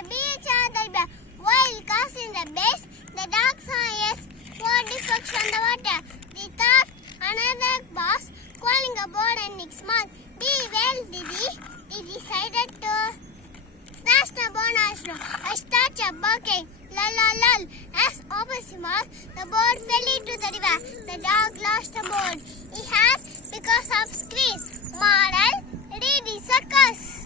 the beach and the river. While casting the base, the dog saw yes, four defects on the water. The thought another boss calling aboard and next month. Be well, Didi. He decided to snatch the bonus room. I started barking. Lol, lol, lol. As opposite, the board fell into the river. The dog lost the board he had because of squeeze. Moral, read the circus.